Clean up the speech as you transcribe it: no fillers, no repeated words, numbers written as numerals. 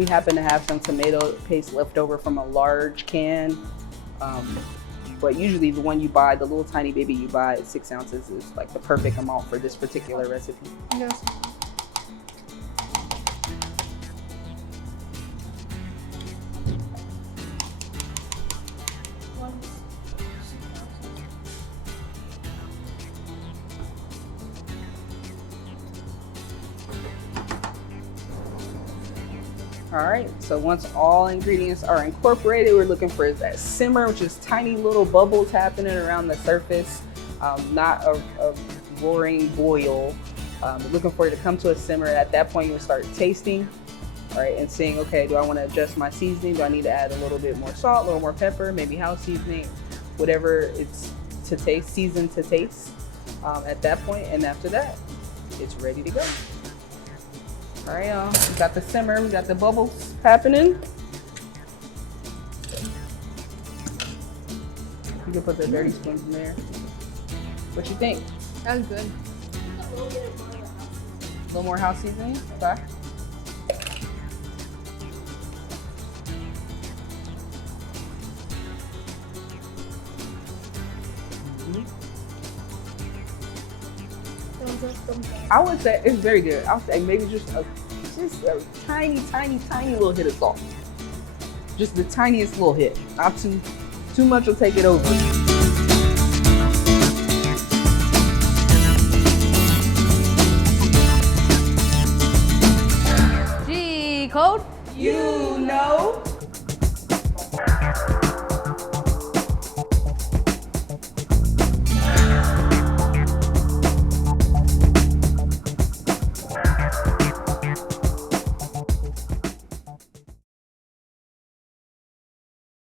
we happen to have some tomato paste left over from a large can. But usually the one you buy, the little tiny baby you buy at 6 ounces is like the perfect amount for this particular recipe. Yes. All right, so once all ingredients are incorporated, we're looking for that simmer, which is tiny little bubbles happening around the surface, not a roaring boil. We're looking for it to come to a simmer. At that point, you'll start tasting, all right, and seeing, okay, do I want to adjust my seasoning? Do I need to add a little bit more salt, a little more pepper, maybe house seasoning, whatever it's to taste, season to taste at that point. And after that, it's ready to go. All right, y'all, we got the simmer, we got the bubbles happening. You can put the dirty spoons in there. What you think? That's good. A little more house seasoning? Okay. I would say it's very good. I would say maybe just a tiny, tiny, tiny little hit of salt. Just the tiniest little hit. Not too much will take it over. G code. You know